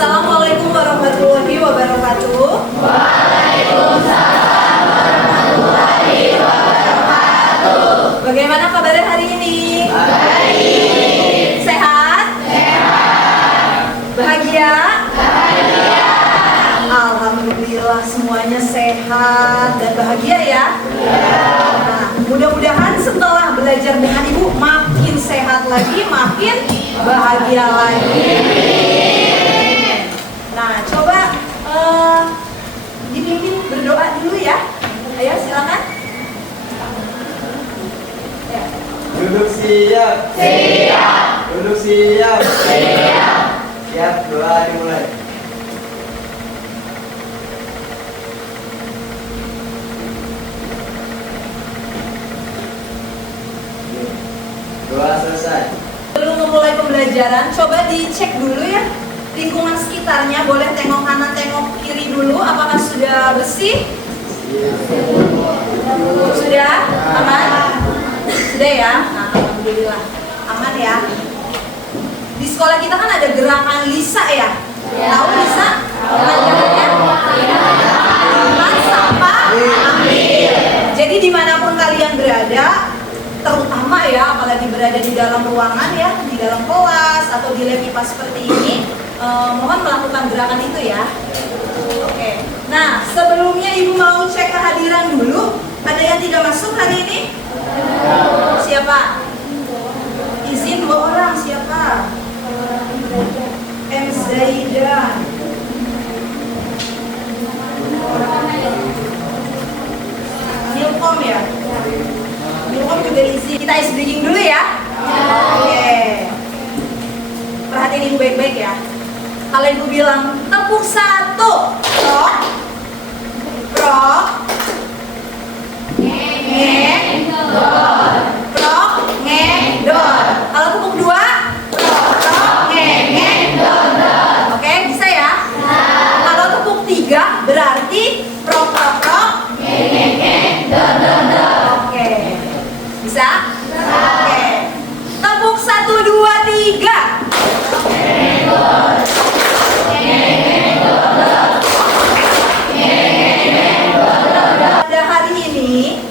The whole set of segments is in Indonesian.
Assalamualaikum warahmatullahi wabarakatuh. Waalaikumsalam warahmatullahi wabarakatuh. Bagaimana kabarnya hari ini? Baik. Sehat? Sehat. Bahagia? Bahagia. Alhamdulillah semuanya sehat dan bahagia ya. Nah, mudah-mudahan setelah belajar dengan Ibu makin sehat lagi, makin bahagia lagi. Nah, coba dipimpin berdoa dulu ya. Ayo silakan. Ya. Duduk siap. Siap. Duduk siap. Siap. Siap, doa dimulai. Doa selesai. Sebelum memulai pembelajaran, coba dicek dulu ya lingkungan sekitarnya. Boleh tengok kanan, tengok kiri dulu. Apakah sudah bersih? Sudah? Aman? Sudah ya? Nah, alhamdulillah. Aman ya? Di sekolah kita kan ada gerakan Lisa ya? Tahu Lisa? Pelajarannya? Teman sampah ambil. Jadi dimanapun kalian berada, terutama ya, apalagi berada di dalam ruangan ya, di dalam kelas atau di lab IPA seperti ini, mohon melakukan gerakan itu ya. Oke. Nah, sebelumnya Ibu mau cek kehadiran dulu. Ada yang tidak masuk hari ini? Siapa? Izin 2 orang, siapa? M. Zaidan. Nilkom ya? Nilkom juga izin. Kita ice breaking dulu ya? Oke. Perhatiin Ibu baik-baik ya. Kalau Ibu bilang tepuk 1, prok, prok, ngedor, prok, ngedor. Kalau tepuk 2, prok, prok, ngedor. Oke, bisa ya? Kalau tepuk 3 berarti prok, prok, prok, ngedor. Oke. Bisa? Oke. Tepuk 1, 2, 3. Pada hari ini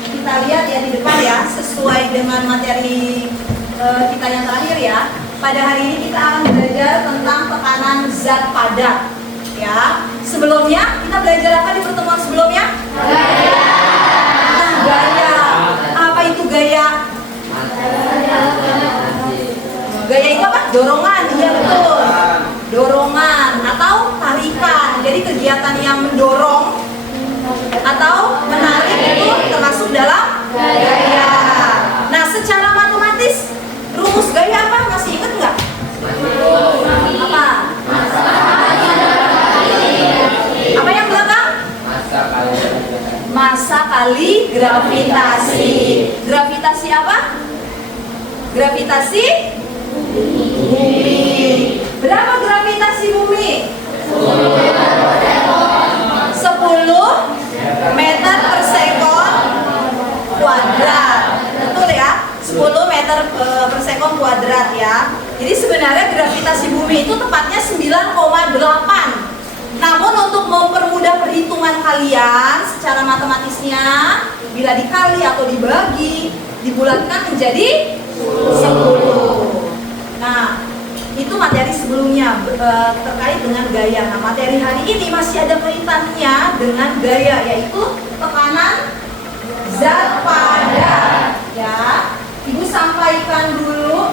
kita lihat ya di depan ya, sesuai dengan materi kita yang terakhir ya. Pada hari ini kita akan belajar tentang tekanan zat padat ya. Sebelumnya kita belajar apa di pertemuan sebelumnya? Gaya. Apa itu gaya? Gaya itu apa? Dorongan, iya betul. Dorongan atau tarikan. Jadi kegiatan yang mendorong atau menarik itu termasuk dalam gaya. Nah, secara matematis rumus gaya apa? Masih ingat nggak? Apa? Apa yang belakang? Massa kali gravitasi. Gravitasi apa? Gravitasi bumi. Berapa gravitasi bumi? 10 meter per sekon kuadrat. Betul ya? 10 meter per sekon kuadrat ya. Jadi sebenarnya gravitasi bumi itu tepatnya 9,8. Namun untuk mempermudah perhitungan kalian secara matematisnya, bila dikali atau dibagi, dibulatkan menjadi 10. Nah, itu materi sebelumnya terkait dengan gaya. Nah, materi hari ini masih ada kaitannya dengan gaya, yaitu tekanan zat padat. Ya, Ibu sampaikan dulu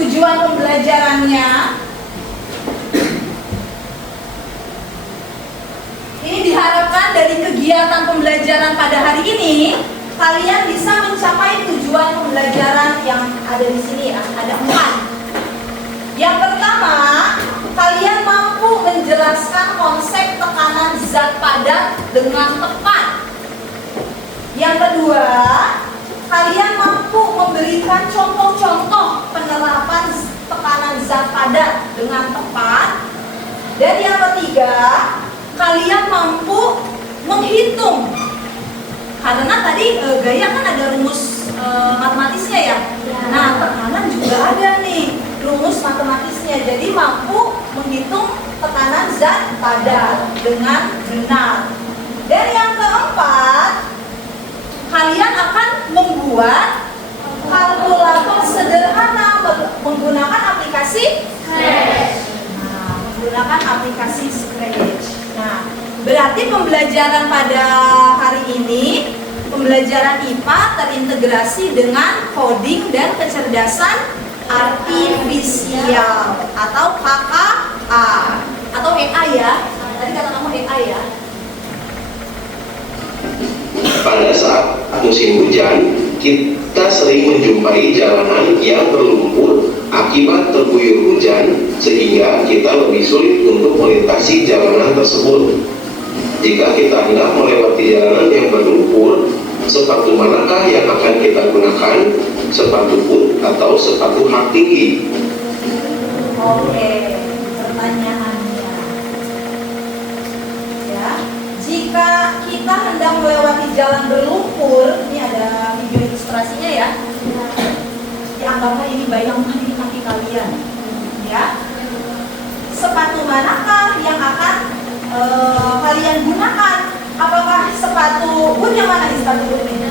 tujuan pembelajarannya. Ini diharapkan dari kegiatan pembelajaran pada hari ini kalian bisa mencapai tujuan pembelajaran yang ada di sini ya. Ada 4. Yang pertama, kalian mampu menjelaskan konsep tekanan zat padat dengan tepat. Yang kedua, kalian mampu memberikan contoh-contoh penerapan tekanan zat padat dengan tepat. Dan yang ketiga, kalian mampu menghitung Karena tadi gaya kan ada rumus matematisnya ya. Nah, tekanan juga ada nih rumus matematisnya. Jadi mampu menghitung tekanan zat padat dengan benar. Dan yang keempat, kalian akan membuat kalkulator sederhana menggunakan aplikasi Scratch. Nah, menggunakan aplikasi Scratch. Nah, berarti pembelajaran pada hari ini, pembelajaran IPA terintegrasi dengan coding dan kecerdasan artifisial atau KKA atau AI ya. Tadi kata kamu AI ya. Pada saat musim hujan, kita sering menjumpai jalanan yang berlumpur akibat terguyur hujan, sehingga kita lebih sulit untuk melintasi jalanan tersebut. Jika kita hendak melewati jalanan yang berlumpur, sepatu manakah yang akan kita gunakan? Sepatu boot atau sepatu hak tinggi? Oke, pertanyaannya. Ya, jika kita hendak melewati jalan berlumpur, ini ada video ilustrasinya ya. Dianggaplah ini bayangkan di kaki kalian. Ya, sepatu manakah yang akan kalian gunakan? Apakah sepatu boot yang mana nih sepatu boot ini?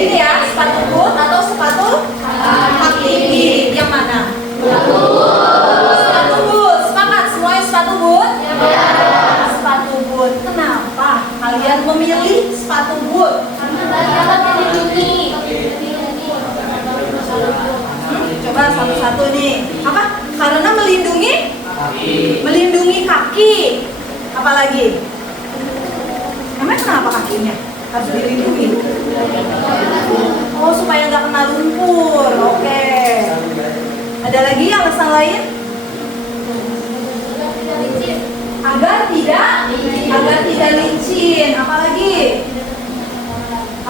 Ini ya, sepatu boot atau sepatu hak tinggi? Yang mana? Sepatu boot. Sepakat semuanya sepatu boot? Sepatu boot. Kenapa kalian memilih sepatu boot? Coba satu-satu nih. Apa? Karena melindungi kaki. Apalagi? Emang kenapa kakinya harus dilindungi? Oh, supaya nggak kena lumpur. Oke. Ada lagi alasan lain? Agar tidak licin. Apalagi?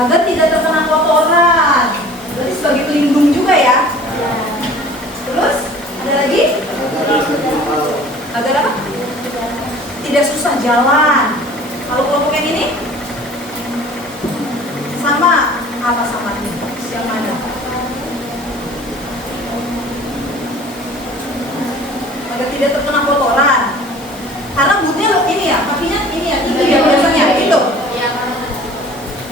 Agar tidak terkena kotoran. Berarti sebagai pelindung juga ya. Terus ada lagi? Agar apa? Tidak susah jalan. Kalau kelompok yang ini? Sama apa sama ini? Yang mana? Agar tidak terkena kotoran. Karena bootnya loh ini ya, kakinya ini ya, itu ya biasanya itu.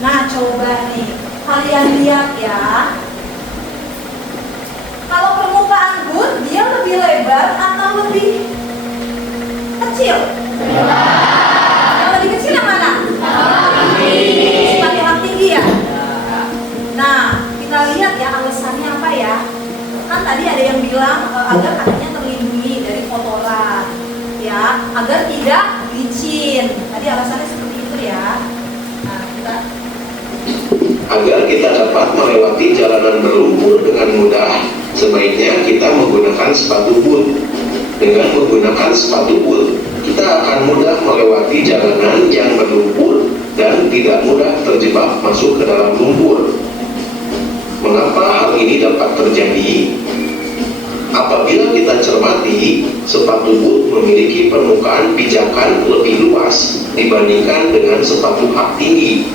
Nah, coba nih kalian lihat ya. Kalau permukaan boot dia lebih lebar atau lebih kecil? Yang lebih kecil yang mana? Sepatu hak tinggi ya. Nah, kita lihat ya alasannya apa ya. Kan tadi ada yang bilang agar kakinya terlindungi dari kotoran, ya, agar tidak licin. Tadi alasannya seperti itu ya. Nah, Agar kita dapat melewati jalanan berlumpur dengan mudah, sebaiknya kita menggunakan sepatu boot. Dengan menggunakan sepatu boot, kita akan mudah melewati jalanan yang berlumpur dan tidak mudah terjebak masuk ke dalam lumpur. Mengapa hal ini dapat terjadi? Apabila kita cermati, sepatu boot memiliki permukaan pijakan lebih luas dibandingkan dengan sepatu hak tinggi.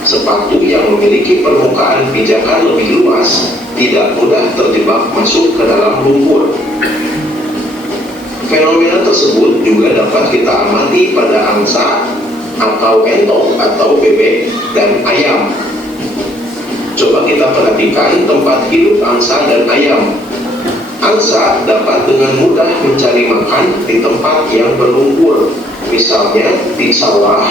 Sepatu yang memiliki permukaan pijakan lebih luas tidak mudah terjebak masuk ke dalam lumpur. Fenomena tersebut juga dapat kita amati pada angsa atau entok atau bebek dan ayam. Coba kita perhatikan tempat hidup angsa dan ayam. Angsa dapat dengan mudah mencari makan di tempat yang berlumpur, misalnya di sawah.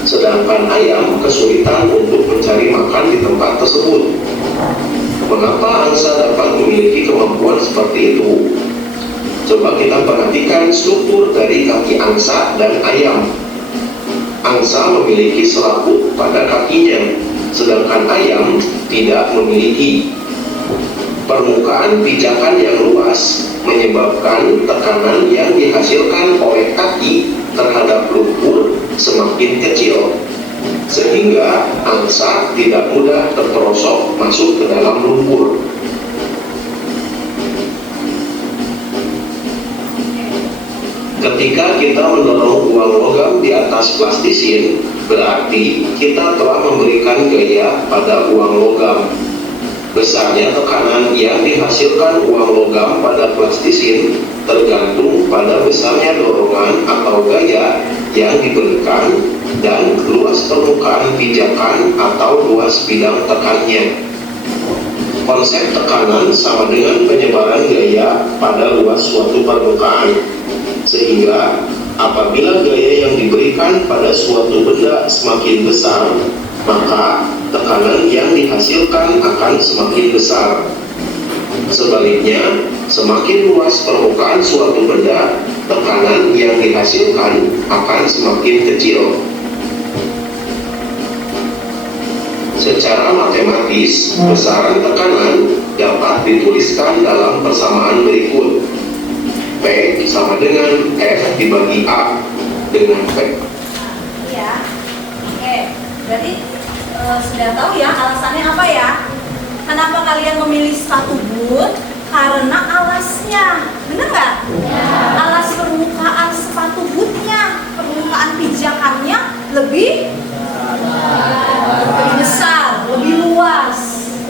Sedangkan ayam kesulitan untuk mencari makan di tempat tersebut. Mengapa angsa dapat memiliki kemampuan seperti itu? Coba kita perhatikan struktur dari kaki angsa dan ayam. Angsa memiliki selaput pada kakinya, sedangkan ayam tidak memiliki. Permukaan pijakan yang luas menyebabkan tekanan yang dihasilkan oleh kaki terhadap lumpur semakin kecil, sehingga angsa tidak mudah terperosok masuk ke dalam lumpur. Ketika kita mendorong uang logam di atas plastisin, berarti kita telah memberikan gaya pada uang logam. Besarnya tekanan yang dihasilkan uang logam pada plastisin tergantung pada besarnya dorongan atau gaya yang diberikan dan luas permukaan pijakan atau luas bidang tekannya. Konsep tekanan sama dengan penyebaran gaya pada luas suatu permukaan, sehingga apabila gaya yang diberikan pada suatu benda semakin besar, maka tekanan yang dihasilkan akan semakin besar. Sebaliknya, semakin luas permukaan suatu benda, tekanan yang dihasilkan akan semakin kecil. Secara matematis, besaran tekanan dapat dituliskan dalam persamaan berikut. P sama dengan F dibagi A dengan P. Ya, oke. Berarti sudah tahu ya alasannya apa ya? Kenapa kalian memilih sepatu boot? Karena alasnya, bener nggak? Ya. Alas permukaan sepatu bootnya, permukaan pijakannya lebih besar, lebih luas,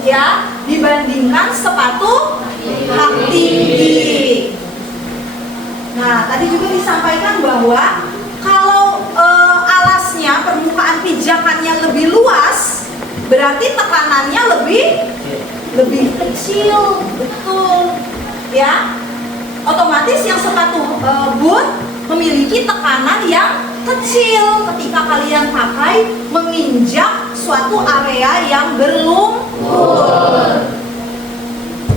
ya, dibandingkan sepatu hak tinggi. Nah, tadi juga disampaikan bahwa kalau alasnya, permukaan pijakannya lebih luas, berarti tekanannya lebih kecil, betul, ya. Otomatis yang sepatu boot memiliki tekanan yang kecil ketika kalian pakai menginjak suatu area yang berlumpur.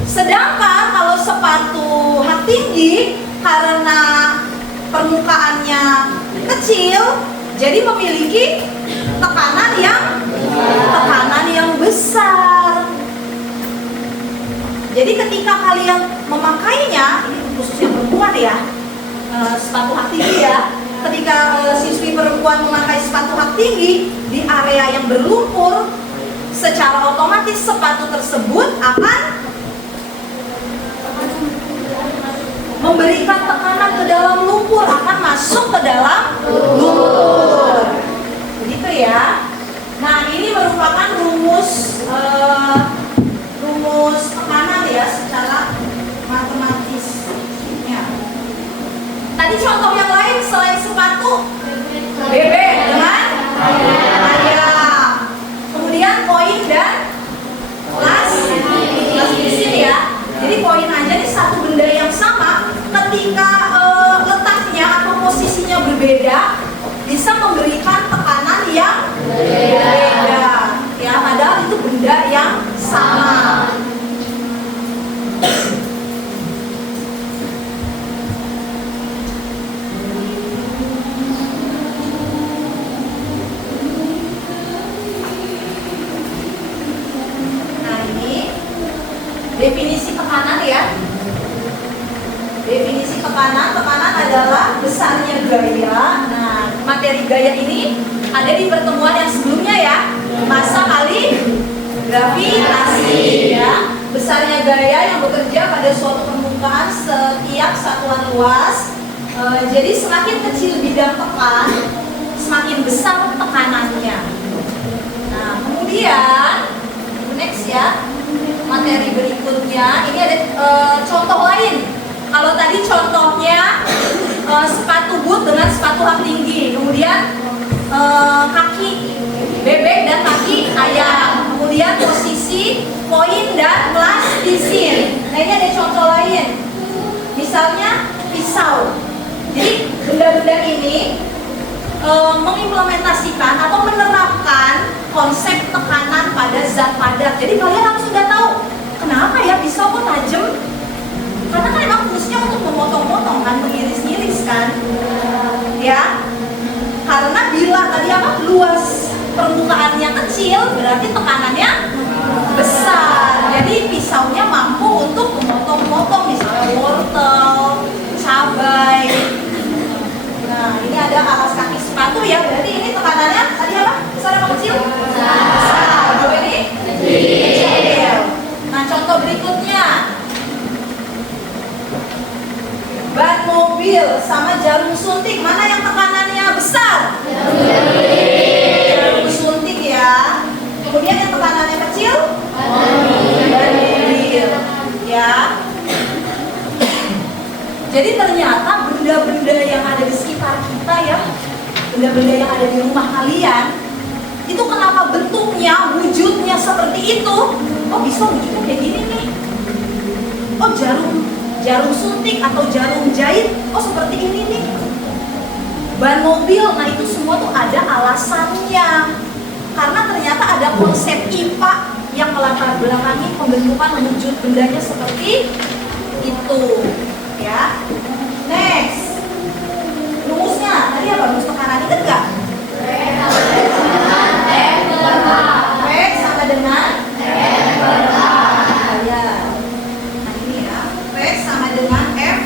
Sedangkan kalau sepatu hak tinggi, karena permukaannya kecil, jadi memiliki tekanan yang besar. Jadi ketika kalian memakainya, ini khususnya perempuan ya, sepatu hak tinggi ya, ketika siswi perempuan memakai sepatu hak tinggi di area yang berlumpur, secara otomatis sepatu tersebut akan memberikan tekanan ke dalam lumpur, akan masuk ke dalam lumpur. Begitu ya. Nah, ini merupakan rumus tekanan ya secara matematisnya. Tadi contoh yang lain selain sepatu, bebek dengan ayam. Kemudian koin dan plastisin ya. Jadi koin aja nih satu benda yang sama, ketika letaknya atau posisinya berbeda, bisa memberikan tekanan yang berbeda. Ya, padahal itu benda yang sama. Definisi tekanan ya. Definisi tekanan adalah besarnya gaya. Nah, materi gaya ini ada di pertemuan yang sebelumnya ya. Massa kali gravitasi ya. Besarnya gaya yang bekerja pada suatu permukaan setiap satuan luas. Jadi semakin kecil bidang tekan, semakin besar tekanannya. Nah, kemudian next ya. Materi berikutnya ini ada contoh lain. Kalau tadi contohnya sepatu boot dengan sepatu hak tinggi, kemudian kaki bebek dan kaki ayam, kemudian posisi koin dan plastisin. Nah, ini ada contoh lain, misalnya pisau. Jadi benda-benda ini mengimplementasikan atau menerapkan konsep tekanan pada zat padat. Jadi kalian harus sudah tahu kenapa ya pisau kok tajam? Karena kan emang fungsinya untuk memotong-motong kan, mengiris-iris kan, ya. Karena bila tadi apa luas permukaannya kecil, berarti tekanannya besar. Jadi pisaunya mampu untuk memotong-motong misalnya wortel, cabai. Nah, ini ada alas kaki sepatu ya, berarti ini tekanannya tadi apa? Besar apa kecil? Besar. Coba ini? Kecil. Nah, contoh berikutnya. Ban mobil sama jarum suntik, mana yang tekanannya besar? Jadi ternyata benda-benda yang ada di sekitar kita ya, benda-benda yang ada di rumah kalian, itu kenapa bentuknya, wujudnya seperti itu? Oh bisa wujudnya kayak gini nih. Oh jarum suntik atau jarum jahit, oh seperti ini nih. Ban mobil, nah itu semua tuh ada alasannya. Karena ternyata ada konsep IPA yang melatar belakangi pembentukan wujud bendanya seperti itu. Ya, next. Rumusnya tadi apa? Rumus tekanan ingat nggak? V sama dengan ya. Nah ini ya, V sama dengan F.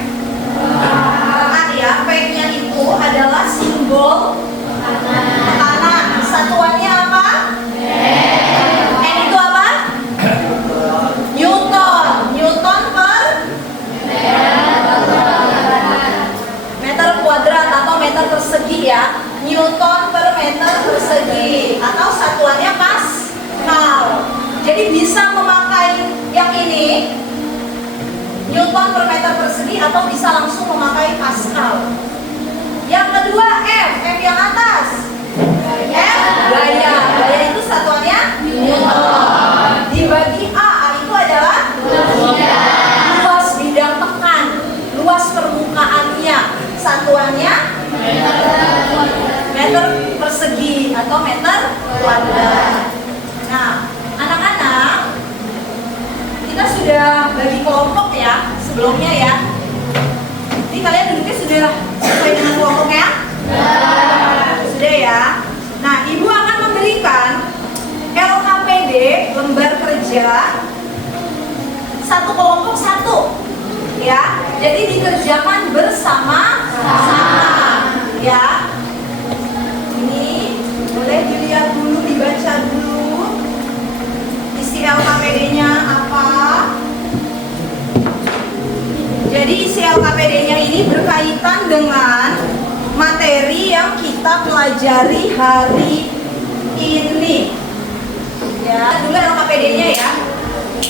Nah ya, V-nya itu adalah simbol tekanan. Satuannya apa? N itu apa? Newton. Newton per meter kuadrat atau meter persegi ya. Newton per meter persegi atau satuannya Pascal. Jadi bisa memakai yang ini Newton per meter persegi atau bisa langsung memakai Pascal. Yang kedua F yang atas. F gaya. Gaya itu satuannya Newton. Dibagi A itu adalah luas bidang tekan, luas permukaannya, satuannya meter persegi atau meter kuadrat. Nah, anak-anak, kita sudah bagi kelompok ya sebelumnya ya. Ini kalian duduknya sudah sesuai dengan kelompoknya? Sudah ya. Nah, ibu akan memberikan LKPD lembar kerja satu kelompok satu ya. Jadi dikerjakan bersama-sama ya. Ini boleh dilihat dulu, dibaca dulu isi LKPD-nya apa. Jadi isi LKPD-nya ini berkaitan dengan materi yang kita pelajari hari ini. Ya, dulu LKPD-nya ya.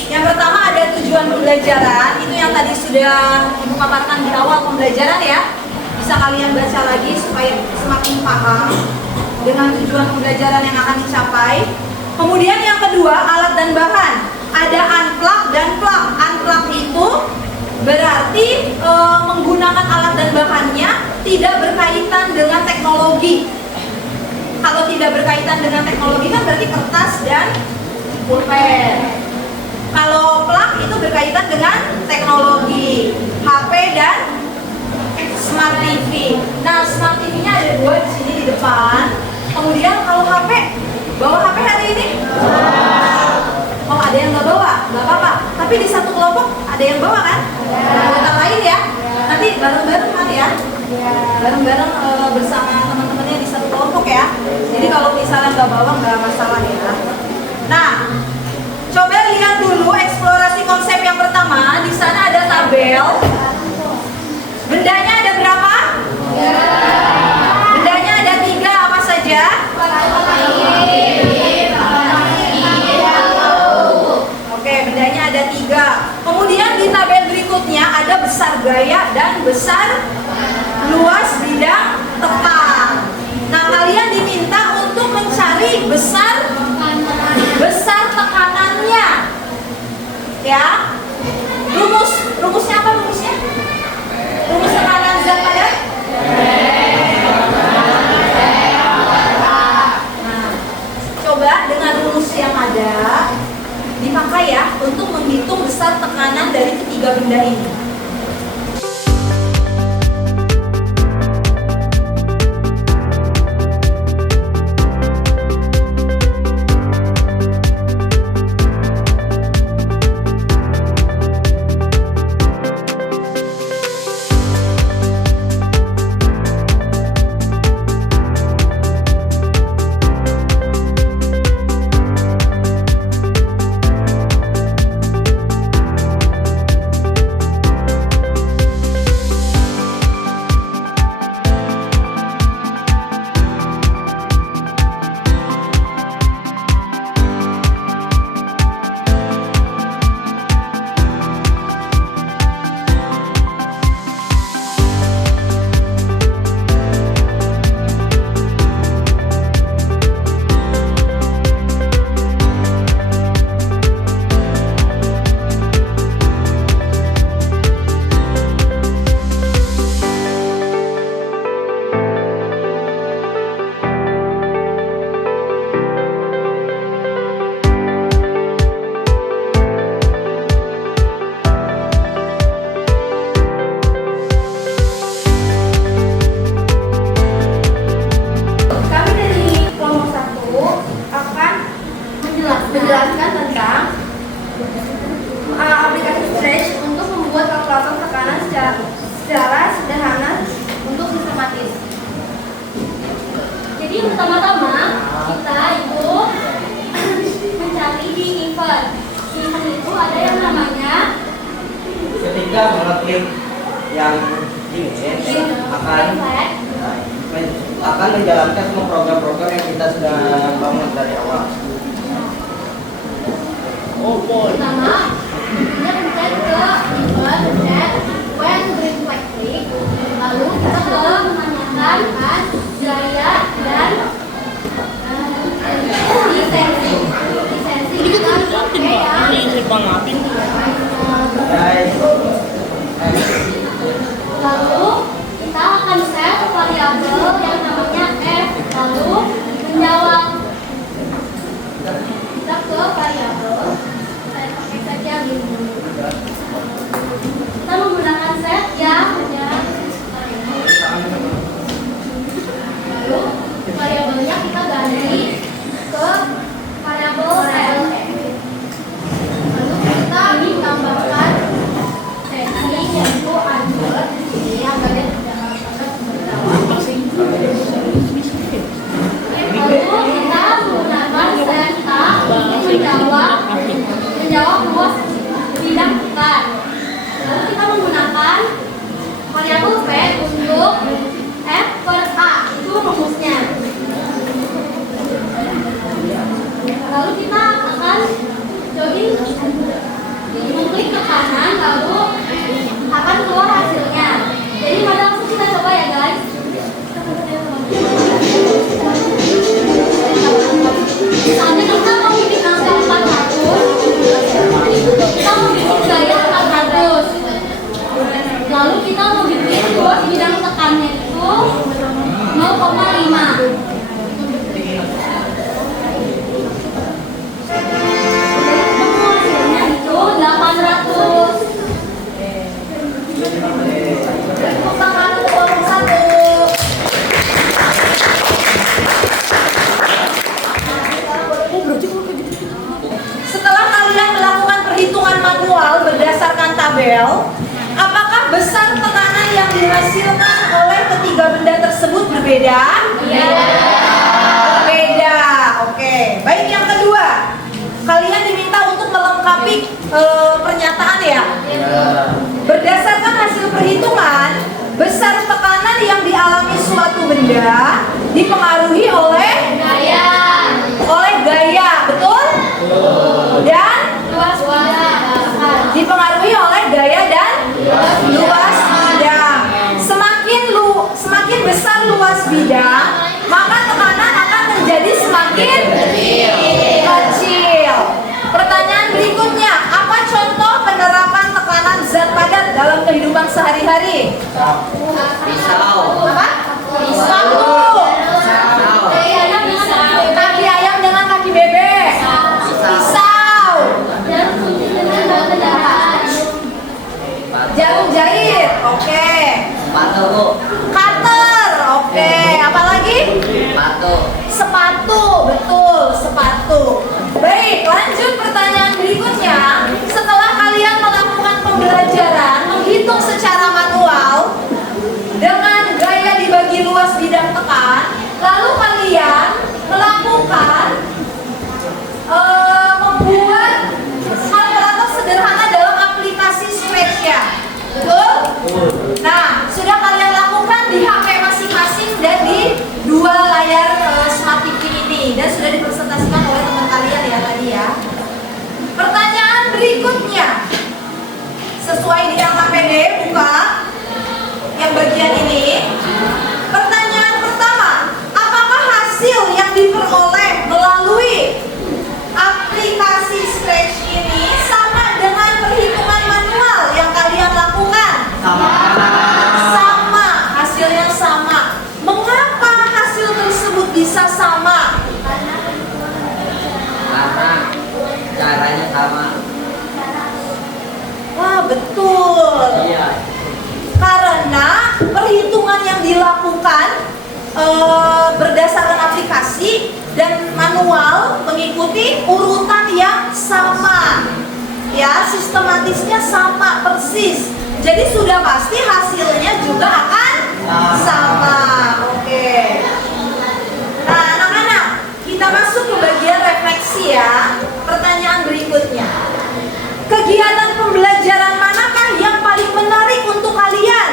Yang pertama ada tujuan pembelajaran, itu yang tadi sudah Ibu paparkan di awal pembelajaran ya. Bisa kalian baca lagi supaya semakin paham dengan tujuan pembelajaran yang akan dicapai. Kemudian yang kedua, alat dan bahan. Ada unplug dan plug. Unplug itu berarti menggunakan alat dan bahannya tidak berkaitan dengan teknologi. Kalau tidak berkaitan dengan teknologi kan berarti kertas dan pulpen. Kalau plug itu berkaitan dengan teknologi, HP dan Smart TV. Nah, Smart TV-nya ada dua di sini di depan. Kemudian kalau HP, bawa HP hari ini? Oh, ada yang nggak bawa? Nggak apa-apa. Tapi di satu kelompok ada yang bawa kan? Anggota lain ya? Nanti bareng-bareng kan ya? Bareng-bareng bersama teman-temannya di satu kelompok ya. Jadi kalau misalnya nggak bawa nggak masalah ya. Nah, coba lihat dulu eksplorasi konsep yang pertama. Di sana ada tabel. Bendanya ada berapa? Bendanya ada 3, apa saja? Oke, bendanya ada 3. Kemudian di tabel berikutnya ada besar gaya dan besar luas bidang tekan. Nah, kalian diminta untuk mencari besar tekanannya. Ya. Rumusnya apa rumusnya? Rumus tekanan zat padat? Nah, coba dengan rumus yang ada dipakai ya untuk menghitung besar tekanan dari ketiga benda ini. menjelaskan tentang aplikasi Stretch untuk membuat kalkulator tekanan secara sederhana untuk sistematis. Jadi pertama-tama kita itu mencari di event. Di event itu ada yang namanya Ketika mengeklik yang ini akan menjalankan semua program-program yang kita sudah bangun dari awal. pertama kita pencet ke event, pencet when green flag click, lalu kita ke menanyakan gaya dan lisensi kita pakai lalu kita akan set variabel yang namanya f, lalu menjawab. Kita ke variabel, saya pakai set yang ini. Kita menggunakan set yang lalu variabelnya kita ganti ke variabel l. Lalu kita tambahkan sesi yaitu under ini agar dia tidak sangat berjawab. Lalu kita menggunakan seta untuk menjawab luas bidang tekan. Lalu kita menggunakan variabel v untuk f per a, itu rumusnya. Lalu kita akan join, mengklik ke kanan, lalu akan keluar hasilnya. Jadi mari langsung kita coba ya guys. Misalnya kita mau bikin angka 400, kita mau bikin gaya 400, lalu kita mau bikin luas bidang tekannya itu 0,5. Hasilnya itu 800. Tepuk tangan untuk kelompok 1. Setelah kalian melakukan perhitungan manual berdasarkan tabel, apakah besar tekanan yang dihasilkan oleh ketiga benda tersebut berbeda? Berbeda. Oke. Baik, yang kedua, kalian diminta untuk melengkapi pernyataan ya. Berdasarkan hasil perhitungan, besar tekanan yang dialami suatu benda dipengaruhi oleh gaya, betul? Dan dipengaruhi oleh gaya dan luas bidang. Semakin besar luas bidang, maka tekanan akan menjadi semakin kecil. Pertanyaan berikutnya, apa contoh penerapan tekanan zat padat dalam kehidupan sehari-hari? Pisau. Apa? Pisau. Kaki ayam dengan kaki bebek. Pisau. Jarum jahit. Oke. Cutter. Oke. Apa lagi? Sepatu. Betul, sepatu. Baik, lanjut pertanyaan berikutnya. Setelah kalian melakukan pembelajaran menghitung secara manual dengan gaya dibagi luas bidang tekan, lalu kalian melakukan membuat kalkulator sederhana dalam aplikasi Stretch ya. Betul? Nah, sudah kalian lakukan di HP masing-masing dan di dua layar Smart TV ini, dan sudah dipresentasikan oleh teman kalian ya tadi ya. Pertanyaan berikutnya, sesuai dengan HPD, buka yang bagian ini. Pertanyaan pertama, apakah hasil yang diperoleh melalui aplikasi Stretch ini sama dengan perhitungan manual yang kalian lakukan? Sama, hasilnya sama. Mengapa hasil tersebut bisa sama? Karena caranya sama. Wah, betul. Iya. Karena perhitungan yang dilakukan berdasarkan aplikasi dan manual mengikuti mengikuti urutan yang sama. Ya, sistematisnya sama persis. Jadi sudah pasti hasilnya juga akan sama. Oke. Nah, anak-anak, kita masuk ke bagian refleksi ya. Pertanyaan berikutnya. Kegiatan pembelajaran manakah yang paling menarik untuk kalian?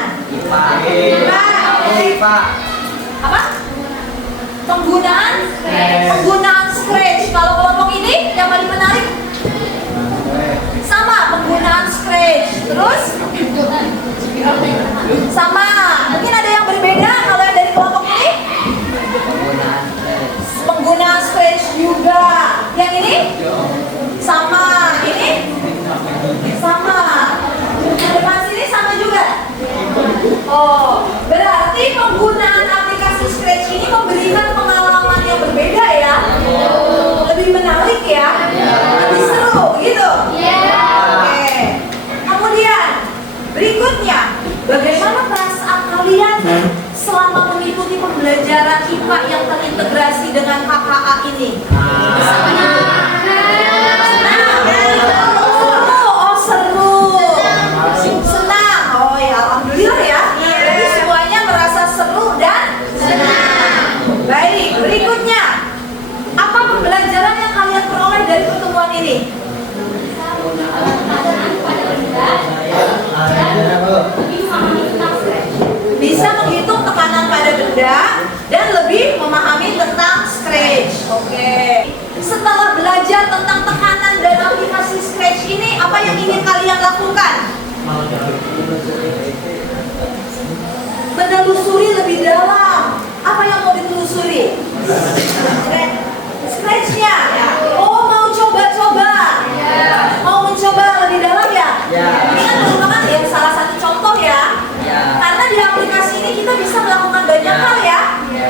Pak. Apa? Penggunaan Scratch. Kalau kelompok ini yang paling menarik sama penggunaan Scratch. Terus sama. Mungkin ada yang berbeda kalau yang dari kelompok ini? Penggunaan Scratch juga. Yang ini? Sama. Ini? Sama. Yang depan sini sama juga? Oh, berarti penggunaan aplikasi Scratch ini memberikan pengalaman yang berbeda ya? Lebih menarik ya? Lebih seru gitu? Oke. Kemudian berikutnya, bagaimana perasaan kalian selama mengikuti pembelajaran IPA yang terintegrasi dengan KKA ini? Senang. Oh ya, alhamdulillah ya. Jadi semuanya merasa seru dan senang. Baik, berikutnya. Apa pembelajaran yang kalian peroleh dari pertemuan ini? Bisa menghitung tekanan pada benda dan lebih memahami tentang Scratch. Oke. Setelah belajar tentang tekanan dan aplikasi Scratch ini, apa yang ingin kalian lakukan? Menelusuri lebih dalam. Apa yang mau ditelusuri? Scratch-nya. Oh, mau coba-coba. Mau mencoba lebih dalam ya? Ini kan merupakan yang salah satu contoh ya. Karena di aplikasi ini kita bisa melakukan banyak hal ya.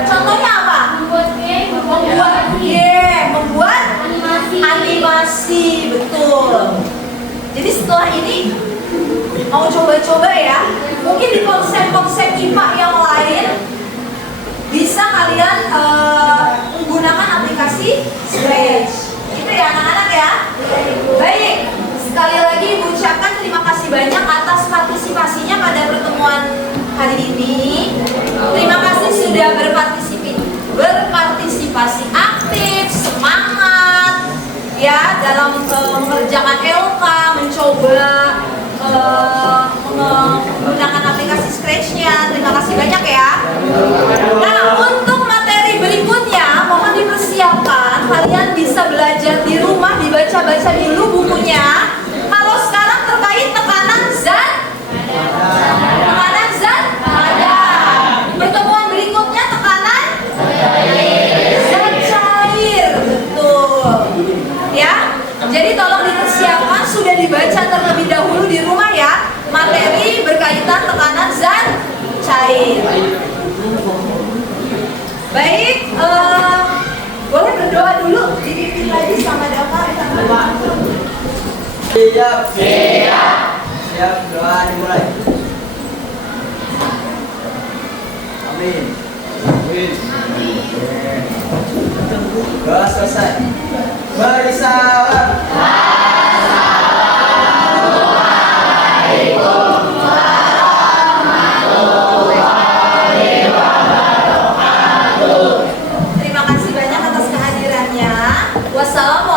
Contohnya apa? Membuat game, membuat animasi, betul. Jadi setelah ini mau coba-coba ya. Mungkin di konsep-konsep IPA yang lain bisa kalian menggunakan aplikasi Scratch. Itu ya anak-anak ya. Baik, sekali lagi Ibu ucapkan terima kasih banyak atas partisipasinya pada pertemuan hari ini. Terima kasih sudah berpartisipasi aktif, semangat ya dalam mengerjakan LK, mencoba menggunakan aplikasi Scratch-nya. Terima kasih banyak ya. Nah, untuk materi berikutnya mohon dipersiapkan. Kalian bisa belajar di rumah, dibaca-baca dulu bukunya. Kalau sekarang terkait tekanan zat padat. Pertemuan berikutnya tekanan zat cair. Betul. Ya. Jadi tolong dipersiapkan, sudah dibaca terlebih dahulu di rumah ya. Materi berkaitan tekanan zat cair. Baik, boleh berdoa dulu, dipimpin lagi sama Dava. Siap, doa dimulai. Amin. Doa selesai. Bersalam. Terima kasih banyak atas kehadirannya. Wassalamualaikum